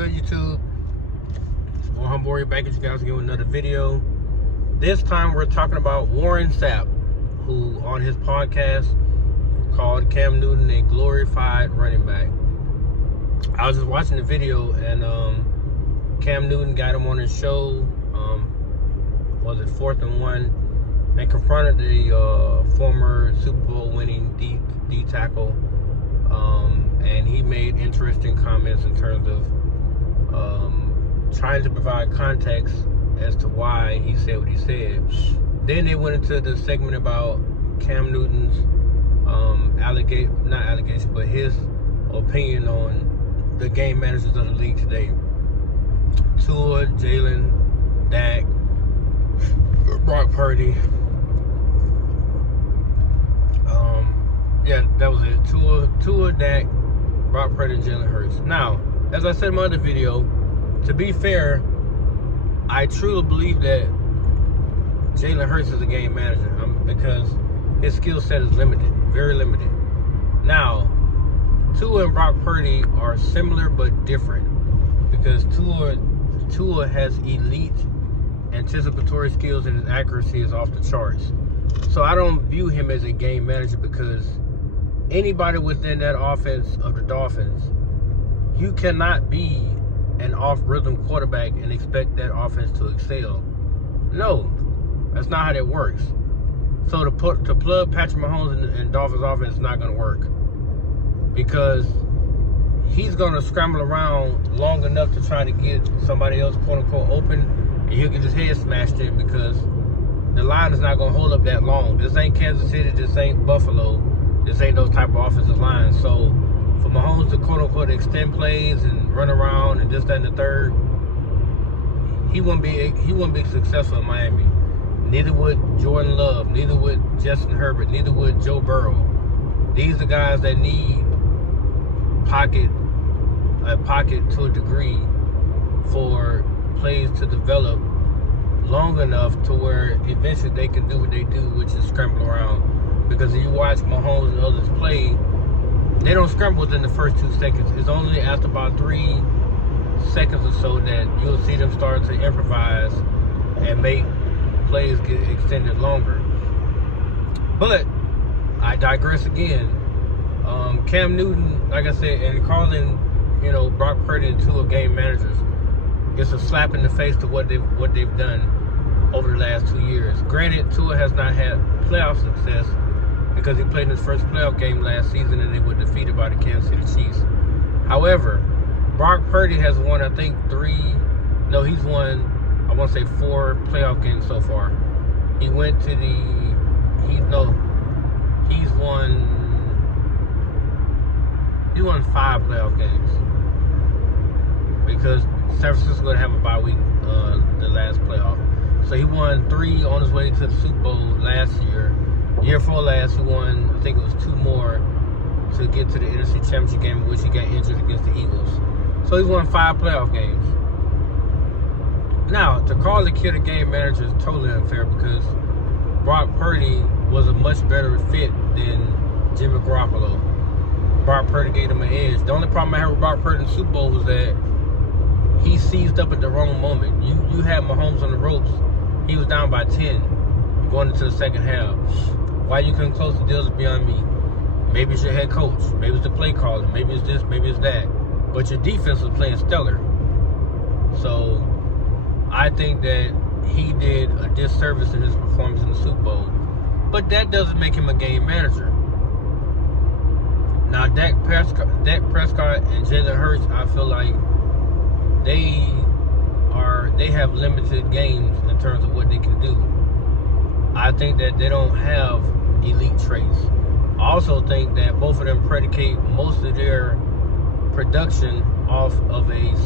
good, YouTube? Well, Humboy back at you guys again with another video. This time we're talking about Warren Sapp, who on his podcast called Cam Newton a glorified running back. I was just watching the video and Cam Newton got him on his show. Was it 4th and 1, and confronted the former Super Bowl winning D tackle. And he made interesting comments in terms of trying to provide context as to why he said what he said. Then they went into the segment about Cam Newton's his opinion on the game managers of the league today. Tua, Jalen, Dak, Brock Purdy. Yeah, that was it. Tua, Dak, Brock Purdy, and Jalen Hurts. Now, as I said in my other video, to be fair, I truly believe that Jalen Hurts is a game manager because his skill set is limited, very limited. Now, Tua and Brock Purdy are similar but different because Tua has elite anticipatory skills and his accuracy is off the charts. So I don't view him as a game manager because anybody within that offense of the Dolphins, you cannot be an off-rhythm quarterback and expect that offense to excel. No, that's not how that works. So to plug Patrick Mahomes in Dolphins offense is not going to work because he's going to scramble around long enough to try to get somebody else quote-unquote open, and he'll get his head smashed in because the line is not going to hold up that long. This ain't Kansas City, this ain't Buffalo, this ain't those type of offensive lines. So for Mahomes to quote-unquote extend plays and run around and this, that, and the third, he wouldn't be successful in Miami. Neither would Jordan Love, neither would Justin Herbert, neither would Joe Burrow. These are guys that need a pocket to a degree for plays to develop long enough to where eventually they can do what they do, which is scramble around. Because if you watch Mahomes and others play, they don't scramble within the first 2 seconds. It's only after about 3 seconds or so that you'll see them start to improvise and make plays get extended longer. But I digress again. Cam Newton, like I said, and calling Brock Purdy and Tua game managers, it's a slap in the face to what they've done over the last 2 years. Granted, Tua has not had playoff success because he played in his first playoff game last season and they were defeated by the Kansas City Chiefs. However, Brock Purdy has won, I think, he's won, I want to say 4 playoff games so far. He's won 5 playoff games because San Francisco going to have a bye week the last playoff. So he won 3 on his way to the Super Bowl last year. Year before last, he won, I think it was 2 more to get to the NFC Championship game, in which he got injured against the Eagles. So he's won 5 playoff games. Now, to call the kid a game manager is totally unfair because Brock Purdy was a much better fit than Jimmy Garoppolo. Brock Purdy gave him an edge. The only problem I had with Brock Purdy in the Super Bowl was that he seized up at the wrong moment. You had Mahomes on the ropes. He was down by 10 going into the second half. Why you couldn't close the deals is beyond me. Maybe it's your head coach. Maybe it's the play caller. Maybe it's this. Maybe it's that. But your defense was playing stellar. So I think that he did a disservice in his performance in the Super Bowl. But that doesn't make him a game manager. Now, Dak Prescott and Jalen Hurts, I feel like they have limited games in terms of what they can do. I think that they don't have elite traits. I also think that both of them predicate most of their production off of a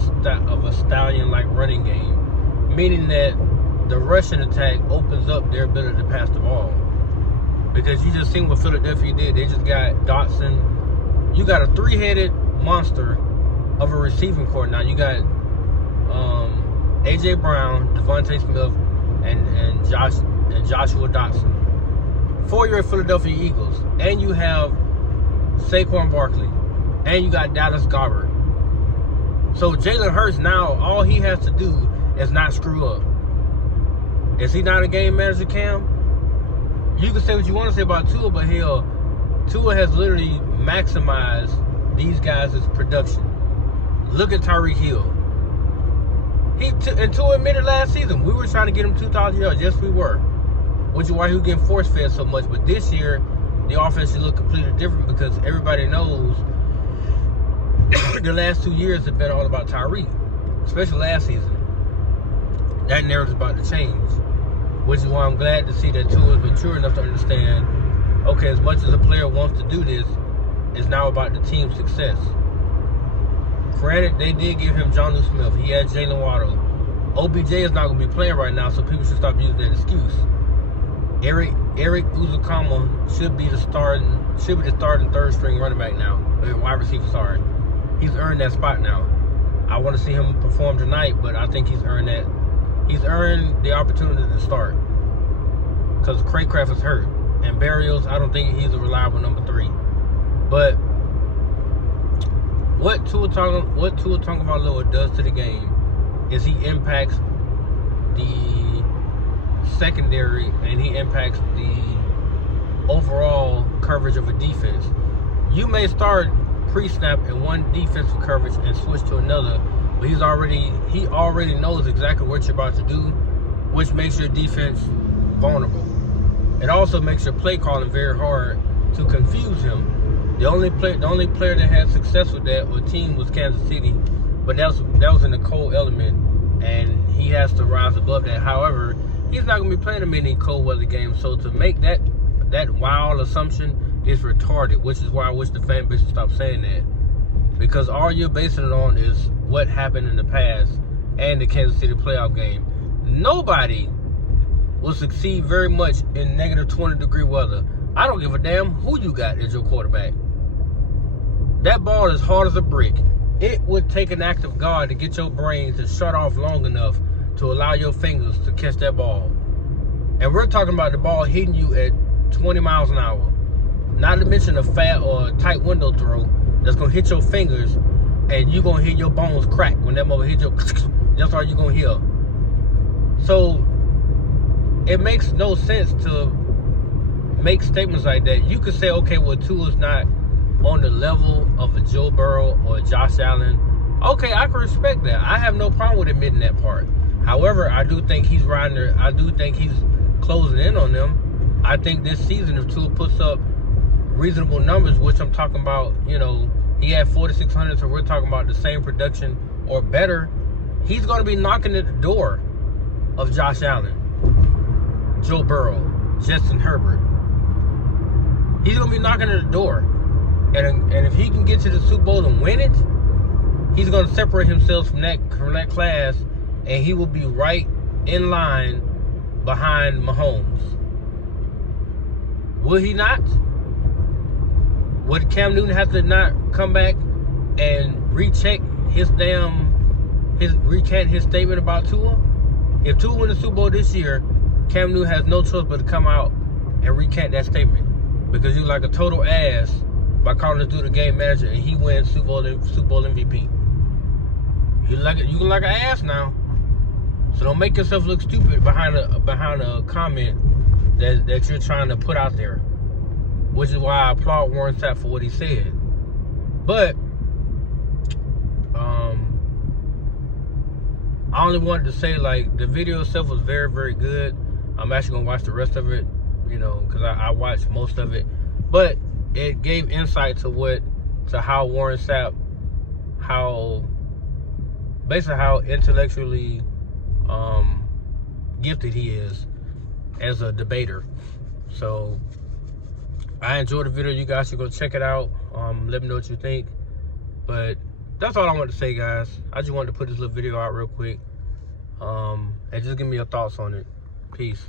stallion-like running game, meaning that the rushing attack opens up their ability to pass the ball. Because you just seen what Philadelphia did. They just got Dotson. You got a 3-headed monster of a receiving core. Now you got A.J. Brown, Devontae Smith, and Joshua Dotson. For your Philadelphia Eagles. And you have Saquon Barkley. And you got Dallas Goedert. So Jalen Hurts now, all he has to do is not screw up. Is he not a game manager, Cam? You can say what you want to say about Tua, but hell, Tua has literally maximized these guys' production. Look at Tyreek Hill. And Tua admitted last season, we were trying to get him 2,000 yards. Yes, we were. Which is why he was getting force-fed so much. But this year, the offense should look completely different because everybody knows the last 2 years have been all about Tyreek, especially last season. That narrative's about to change, which is why I'm glad to see that Tua is mature enough to understand, okay, as much as a player wants to do this, it's now about the team's success. Granted, they did give him Jonnu Smith. He had Jalen Waddle. OBJ is not going to be playing right now, so people should stop using that excuse. Eric Uzukama should be the starting third string running back now. Wide receiver, sorry. He's earned that spot now. I want to see him perform tonight, but I think he's earned that. He's earned the opportunity to start because Craycraft is hurt, and Barrios, I don't think he's a reliable number 3. But what Tua Tagovailoa does to the game is he impacts the secondary and he impacts the overall coverage of a defense. You may start pre-snap in one defensive coverage and switch to another, but he already knows exactly what you're about to do, which makes your defense vulnerable. It also makes your play calling very hard to confuse him. The only player that had success with that or team was Kansas City, but that was in the cold element, and he has to rise above that. However, he's not going to be playing many cold weather games, so to make that wild assumption is retarded, which is why I wish the fan base would stop saying that, because all you're basing it on is what happened in the past and the Kansas City playoff game. Nobody will succeed very much in negative 20-degree weather. I don't give a damn who you got as your quarterback. That ball is hard as a brick. It would take an act of God to get your brain to shut off long enough to allow your fingers to catch that ball. And we're talking about the ball hitting you at 20 miles an hour. Not to mention a fat or a tight window throw that's going to hit your fingers and you're going to hear your bones crack when that mother hit your... That's all you're going to hear. So, it makes no sense to make statements like that. You could say, okay, well, Tua's not on the level of a Joe Burrow or a Josh Allen. Okay, I can respect that. I have no problem with admitting that part. However, I do think he's riding there. I do think he's closing in on them. I think this season, if Tua puts up reasonable numbers, which I'm talking about, he had 4,600, so we're talking about the same production or better, he's going to be knocking at the door of Josh Allen, Joe Burrow, Justin Herbert. He's going to be knocking at the door. And if he can get to the Super Bowl and win it, he's going to separate himself from that class, and he will be right in line behind Mahomes. Will he not? Would Cam Newton have to not come back and recheck recant his statement about Tua? If Tua wins the Super Bowl this year, Cam Newton has no choice but to come out and recant that statement, because you're like a total ass by calling this dude a game manager and he wins Super Bowl MVP. You can like an ass now. So don't make yourself look stupid behind a comment that you're trying to put out there. Which is why I applaud Warren Sapp for what he said. But I only wanted to say, like, the video itself was very, very good. I'm actually gonna watch the rest of it, because I watched most of it. But it gave insight to how Warren Sapp, how intellectually gifted he is as a debater. So I enjoyed the video. You guys should go check it out. Let me know what you think. But that's all I wanted to say, guys. I just wanted to put this little video out real quick. And just give me your thoughts on it. Peace.